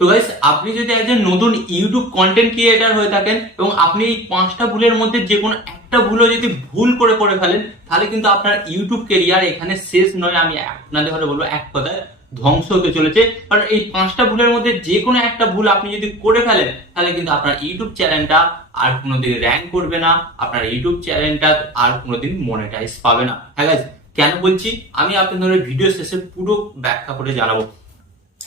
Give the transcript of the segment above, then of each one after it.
তো গাইস, আপনি যদি একজন নতুন ইউটিউব কন্টেন্ট ক্রিয়েটার হয়ে থাকেন এবং আপনি এই 5টা ভুলের মধ্যে যে কোনো একটা ভুলও যদি ভুল করে ফেলেন, তাহলে কিন্তু আপনার ইউটিউব ক্যারিয়ার এখানে শেষ নয়। আমি আপনাদের ঘরে বলবো এক কথায় ধ্বংস হতে চলেছে। কারণ এই 5টা ভুলের মধ্যে যে কোনো একটা ভুল আপনি যদি করে ফেলেন, তাহলে কিন্তু আপনার ইউটিউব চ্যানেলটা আর কোনোদিন র্যাঙ্ক করবে না, আপনার ইউটিউব চ্যানেলটা আর কোনোদিন মনিটাইজ পাবে না। হ্যাঁ গাইস, কেন বলছি আমি আপনাদের ভিডিও শেষে পুরো ব্যাখ্যা করে জানাবো।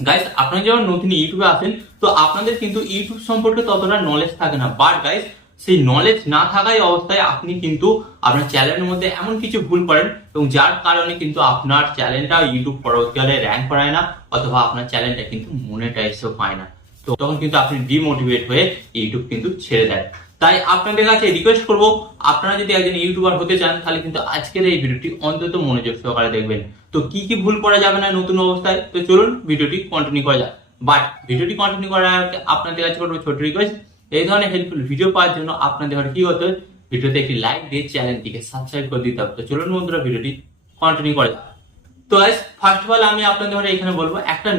গাইস, আপনারা যখন নতুন ইউটিউবে আসেন, তো আপনাদের কিন্তু ইউটিউব সম্পর্কে ততটা নলেজ থাকে না। বাট গাইস, সেই নলেজ না থাকাই অবস্থায় আপনি কিন্তু আপনার চ্যানেলের মধ্যে এমন কিছু ভুল করেন এবং যার কারণে কিন্তু আপনার চ্যানেলটা ইউটিউব পরবর্তীকালে র্যাঙ্ক করায় না, অথবা আপনার চ্যানেলটা কিন্তু মনিটাইজও পায় না। তো তখন কিন্তু আপনি ডিমোটিভেট হয়ে ইউটিউব কিন্তু ছেড়ে দেয়। তাই আপনাদের কাছে রিকোয়েস্ট করব, আপনারা যদি একজন ইউটিউবার হতে চান, তাহলে কিন্তু আজকের এই ভিডিওটি অন্তত মনোযোগ সহকারে দেখবেন। তো কি কি ভুল করা যাবে না নতুন অবস্থায়, তো চলুন ভিডিওটি কন্টিনিউ করা যাক। বাট ভিডিওটি কন্টিনিউ করার আগে আপনাদের কাছে করবো ছোট রিকোয়েস্ট, এই ধরনের হেল্পফুল ভিডিও পাওয়ার জন্য আপনাদের কি হতে হবে, ভিডিওতে একটি লাইক দিয়ে চ্যানেলটিকে সাবস্ক্রাইব করে দিতে হবে। তো চলুন বন্ধুরা, ভিডিওটি কন্টিনিউ করা যাক। তো গাইস, ফার্স্ট অফ অল আমি আপনাদের এখানে বলবো, একটা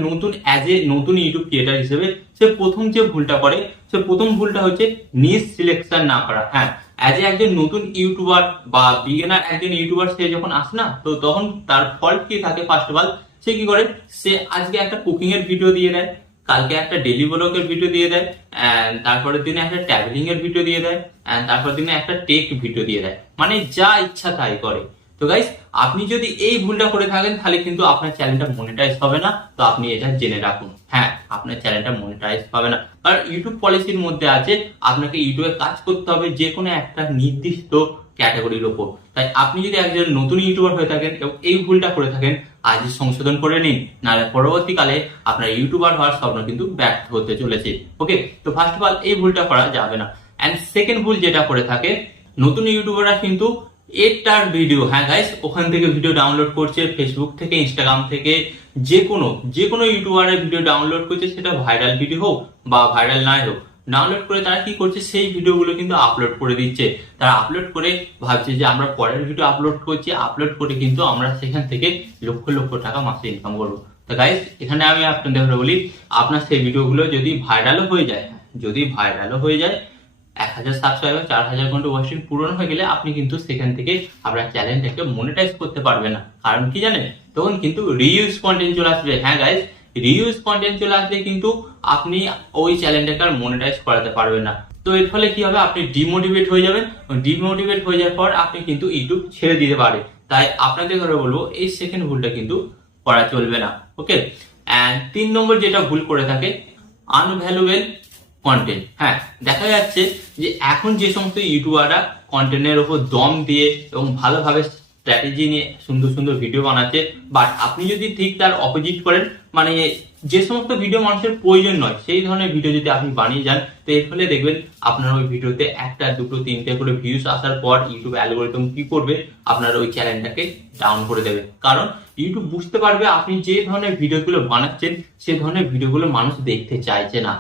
নতুন ইউটিউব ক্রিয়েটার হিসেবে সে প্রথম যে ভুলটা করে, সে প্রথম ভুলটা হচ্ছে নিশ সিলেকশন না করা। হ্যাঁ, একজন নতুন ইউটিউবার বা বিগিনার একজন ইউটিউবার সে যখন আসে না, তো তখন তার ফল্ট কি থাকে, ফার্স্ট অফ অল সে কি করে, সে আজকে একটা কুকিং এর ভিডিও দিয়ে দেয়, কালকে একটা ডেলি ব্লগের ভিডিও দিয়ে দেয়, তারপরের দিনে একটা ট্রাভেলিং এর ভিডিও দিয়ে দেয়, তারপরের দিনে একটা টেক ভিডিও দিয়ে দেয়, মানে যা ইচ্ছা তাই করে। তো গাইস, আপনি যদি এই ভুলটা করে থাকেন, তাহলে কিন্তু আপনার চ্যানেলটা মনিটাইজ হবে না। তো আপনি এটা জেনে রাখুন, হ্যাঁ, আপনার চ্যানেলটা মনিটাইজ পাবে না। কারণ ইউটিউব পলিসির মধ্যে আছে আপনাকে ইউটিউবে কাজ করতে হবে যে কোনো একটা নির্দিষ্ট ক্যাটাগরির উপর। তাই আপনি যদি একজন নতুন ইউটিউবার হয়ে থাকেন এবং এই ভুলটা করে থাকেন, আজই সংশোধন করে নিন, নাহলে পরবর্তীকালে আপনার ইউটিউবার হওয়ার স্বপ্ন কিন্তু ব্যর্থ হতে চলেছে। ওকে, তো ফার্স্ট অফ অল এই ভুলটা করা যাবে না। এন্ড সেকেন্ড ভুল যেটা করে থাকে নতুন ইউটিউবাররা, কিন্তু এটার ভিডিও, হ্যাঁ গাইস, ওখান থেকে ভিডিও ডাউনলোড করছে, ফেসবুক থেকে, ইনস্টাগ্রাম থেকে, যে কোনো ইউটিউবারের ভিডিও ডাউনলোড করছে, সেটা ভাইরাল ভিডিও হোক বা ভাইরাল নাই হোক, ডাউনলোড করে তারা কি করছে, সেই ভিডিওগুলো কিন্তু আপলোড করে দিচ্ছে। তারা আপলোড করে ভাবছে যে আমরা পরের ভিডিও আপলোড করছি, আপলোড করে কিন্তু আমরা সেখান থেকে লক্ষ লক্ষ টাকা মাসে ইনকাম করবো। তো গাইস, এখানে আমি আপনাদের বলি, আপনার সেই ভিডিওগুলো যদি ভাইরালও হয়ে যায়, 1000 সাবস্ক্রাইবার, 4000 ঘন্টা ওয়াচিং পূরণ হয়ে গেলে আপনি কিন্তু সেখান থেকে আপনার চ্যানেলটাকে মনিটাইজ করতে পারবেন না। কারণ কি জানেন, তখন কিন্তু রিইউজ কন্টেন্ট চলে আসবে। হ্যাঁ গাইস, রিইউজ কন্টেন্ট চলে আসলে কিন্তু আপনি ওই চ্যানেলটাকে আর মনিটাইজ করাতে পারবেন না। তো এর ফলে কি হবে, আপনি ডিমোটিভেট হয়ে যাবেন। ডিমোটিভেট হয়ে যাওয়ার পর আপনি কিন্তু ইউটিউব ছেড়ে দিতে পারে। তাই আপনাদের ঘরে বলবো, এই সেকেন্ড ভুলটা কিন্তু করা চলবে না। ওকে, এন্ড 3 নম্বর যেটা ভুল করে থাকে, আনভ্যালুয়েবল কন্টেন্ট। হ্যাঁ, দেখা যাচ্ছে যে এখন যে সমস্ত ইউটিউবাররা কন্টেন্টের উপর দম দিয়ে এবং ভালোভাবে স্ট্র্যাটেজি নিয়ে সুন্দর সুন্দর ভিডিও বানাচ্ছে, বাট আপনি যদি ঠিক তার অপোজিট করেন, মানে যে সমস্ত ভিডিও মানুষের প্রয়োজন নয়, সেই ধরনের ভিডিও যদি আপনি বানিয়ে যান, তো এর ফলে দেখবেন আপনার ওই ভিডিওতে 1টা 2টো 3টে করে ভিউজ আসার পর ইউটিউব অ্যালগোরিদম কি করবে, আপনার ওই চ্যানেলটাকে ডাউন করে দেবে। কারণ ইউটিউব বুঝতে পারবে আপনি যে ধরনের ভিডিওগুলো বানাচ্ছেন, সে ধরনের ভিডিওগুলো মানুষ দেখতে চাইছে না।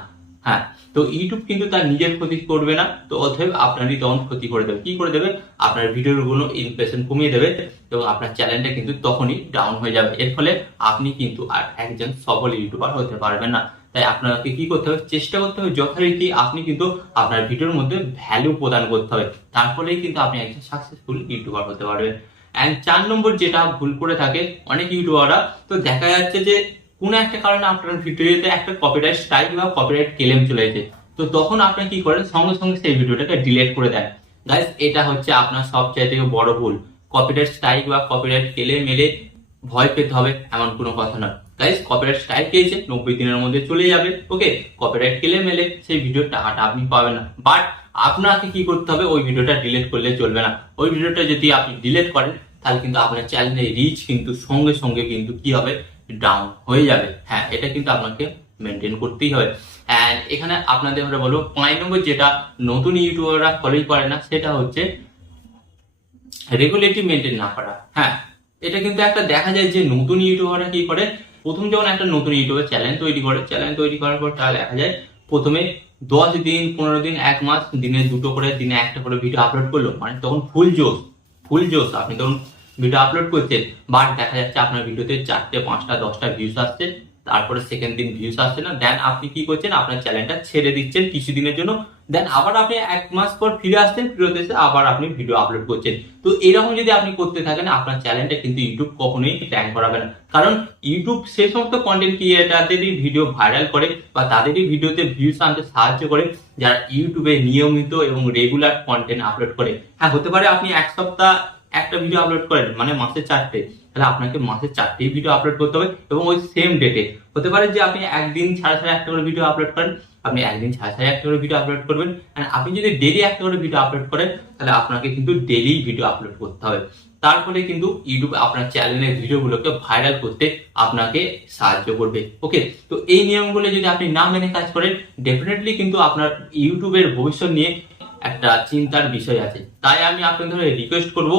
হ্যাঁ, তো ইউটিউব কিন্তু তার নিজের ক্ষতি করবে না, তো অতএব আপনারই তখন ক্ষতি করে দেবে। কি করে দেবে, আপনার ভিডিওগুলো ইমপ্রেশন কমিয়ে দেবে এবং আপনার চ্যানেলটা কিন্তু তখনই ডাউন হয়ে যাবে। এর ফলে আপনি কিন্তু আর একজন সফল ইউটিউবার হতে পারবেন না। তাই আপনাকে কি করতে হবে, চেষ্টা করতে হবে যথারীতি আপনি কিন্তু আপনার ভিডিওর মধ্যে ভ্যালু প্রদান করতে হবে, তারপরেই কিন্তু আপনি একজন সাকসেসফুল ইউটিউবার হতে পারবেন। এন্ড 4 নম্বর যেটা ভুল করে থাকে অনেক ইউটিউবাররা, তো দেখা যাচ্ছে যে কোনো একটা কারণে আপনার ভিডিওতে একটা কপিরাইট স্ট্রাইক বা কপিরাইট ক্লেম চলে এসেছে, তো তখন আপনি কি করেন, সঙ্গে সঙ্গে সেই ভিডিওটাকে ডিলিট করে দেন। গাইস, এটা হচ্ছে আপনার সবচেয়ে থেকে বড় ভুল। কপিরাইট স্ট্রাইক বা কপিরাইট ক্লেম এলে ভয় পেতে হবে এমন কোনো কথা নয়। গাইস, কপিরাইট স্ট্রাইক পেয়েছে 90 দিনের মধ্যে চলে যাবে। ওকে, কপিরাইট ক্লেম এলে সেই ভিডিওর টাকাটা আপনি পাবেন না। বাট আপনাকে কি করতে হবে, ওই ভিডিওটা ডিলিট করলে চলবে না। ওই ভিডিওটা যদি আপনি ডিলিট করেন, তাহলে কিন্তু আপনার চ্যানেলের রিচ কিন্তু সঙ্গে সঙ্গে কিন্তু কি হবে, ডাউন হয়ে যাবে। হ্যাঁ, এটা কিন্তু আপনাকে মেনটেন করতেই হবে। এন্ড এখানে আপনাদের আমরা বলবো 5 নম্বর যেটা নতুন ইউটিউবাররা ফলোই করে না, সেটা হচ্ছে রেগুলেটরি মেনটেন না করা। হ্যাঁ, এটা কিন্তু একটা দেখা যায় যে নতুন ইউটিউবাররা কি করে, প্রথম যখন একটা নতুন ইউটিউবার চ্যানেল তৈরি করে, চ্যানেল তৈরি করার পর তারা দেখা যায় প্রথমে 10 দিন 15 দিন 1 মাস দিনে 2টো করে, দিনে 1টা করে ভিডিও আপলোড করলো, মানে তখন ফুল জোশ আপনি তখন ভিডিও আপলোড করছেন। বাট দেখা যাচ্ছে আপনার ভিডিওতে 4টে 5টা 10টা ভিউজ আসছে, তারপরে সেকেন্ড দিন ভিউস আসছে না, দেন আপনি কি করছেন, আপনার চ্যানেলটা ছেড়ে দিচ্ছেন কিছুদিনের জন্য, দেন আবার আপনি 1 মাস পর ফিরে আসছেন, ফিরত এসে আবার আপনি ভিডিও আপলোড করছেন। তো এরকম যদি আপনি করতে থাকেন, আপনার চ্যানেলটা কিন্তু ইউটিউব কখনোই র্যাঙ্ক করাবে না। কারণ ইউটিউব সেই সমস্ত কন্টেন্ট ক্রিয়েটারদেরই ভিডিও ভাইরাল করে বা তাদেরই ভিডিওতে ভিউস আনতে সাহায্য করে যারা ইউটিউবে নিয়মিত এবং রেগুলার কন্টেন্ট আপলোড করে। হ্যাঁ, হতে পারে আপনি এক সপ্তাহ একটা ভিডিও আপলোড করেন, মানে মাসে 4টে, তাহলে আপনাকে মাসে 4টেই ভিডিও আপলোড করতে হবে এবং ওই সেম ডেটে। হতে পারে যে আপনি একদিন ছাড়া ছাড়া একটা করে ভিডিও আপলোড করেন, আপনি একদিন ছাড়া ছাড়া একটা করে ভিডিও আপলোড করবেন। আর আপনি যদি ডেলি একটা করে ভিডিও আপলোড করেন, তাহলে আপনাকে কিন্তু ডেলি ভিডিও আপলোড করতে হবে। তারপরে কিন্তু ইউটিউব আপনার চ্যানেলের ভিডিওগুলোকে ভাইরাল করতে আপনাকে সাহায্য করবে। ওকে, তো এই নিয়মগুলো যদি আপনি না মেনে কাজ করেন, ডেফিনেটলি কিন্তু আপনার ইউটিউবের ভবিষ্যৎ নিয়ে একটা চিন্তার বিষয় আছে। তাই আমি আপনাদের রিকোয়েস্ট করব,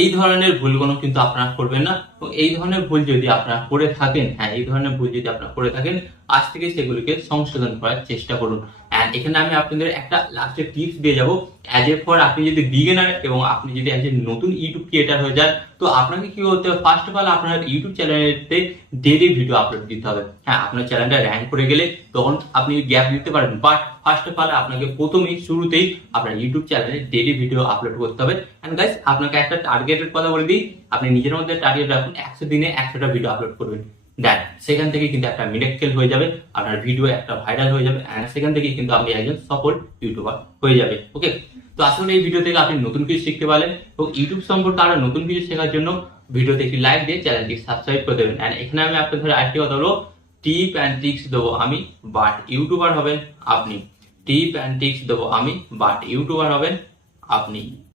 এই ধরনের ভুলগুলো কিন্তু আপনারা করবেন না। এবং এই ধরনের ভুল যদি আপনারা করে থাকেন, হ্যাঁ, এই ধরনের ভুল যদি আপনারা করে থাকেন, আজ থেকে সেগুলিকে সংশোধন করার চেষ্টা করুন। এন্ড এখানে আমি আপনাদের একটা লাস্টের টিপস দিয়ে যাব। অ্যাজ এ ফর আপনি যদি বিগিনার এবং আপনি যদি অ্যাজ এ নতুন ইউটিউব ক্রিয়েটার হয়ে যান, তো আপনাকে কি করতে হবে, ফার্স্ট অফ অল আপনার ইউটিউব চ্যানেলেতে ডেইলি ভিডিও আপলোড দিতে হবে। হ্যাঁ, আপনার চ্যানেলটা র্যাঙ্ক করে গেলে তখন আপনি গ্যাপ দিতে পারেন, বাট ফার্স্ট অফ অল আপনাকে প্রথমেই শুরুতেই আপনার ইউটিউব চ্যানেলে ডেইলি ভিডিও আপলোড করতে হবে। এন্ড গাইস, আপনাকে একটা টার্গেটের কথা বলে দিই, আপনি নিজের মধ্যে টার্গেট রাখুন 100 দিনে 100টা ভিডিও আপলোড করবেন। দেন সেখান থেকে কিন্তু একটা মিরাক্কেল হয়ে যাবে, আপনার ভিডিও একটা ভাইরাল হয়ে যাবে, এন্ড সেখান থেকে কিন্তু আপনি একজন সফল ইউটিউবার হয়ে যাবে। ওকে, তো আসলে এই ভিডিও থেকে আপনি নতুন কিছু শিখতে পারলেন এবং ইউটিউব সম্পর্কে আরো নতুন কিছু শেখার জন্য ভিডিওতে একটি লাইক দিয়ে চ্যানেলটি সাবস্ক্রাইব করে দেবেন। এন্ড এখানে আমি আপনাদের আরেকটি কথা বলবো, টিপ অ্যান্ড ট্রিক্স দেবো আমি, বাট ইউটিউবার হবেন আপনি। টিপ অ্যান্ড ট্রিক্স দেবো আমি, বাট ইউটিউবার হবেন আপনি।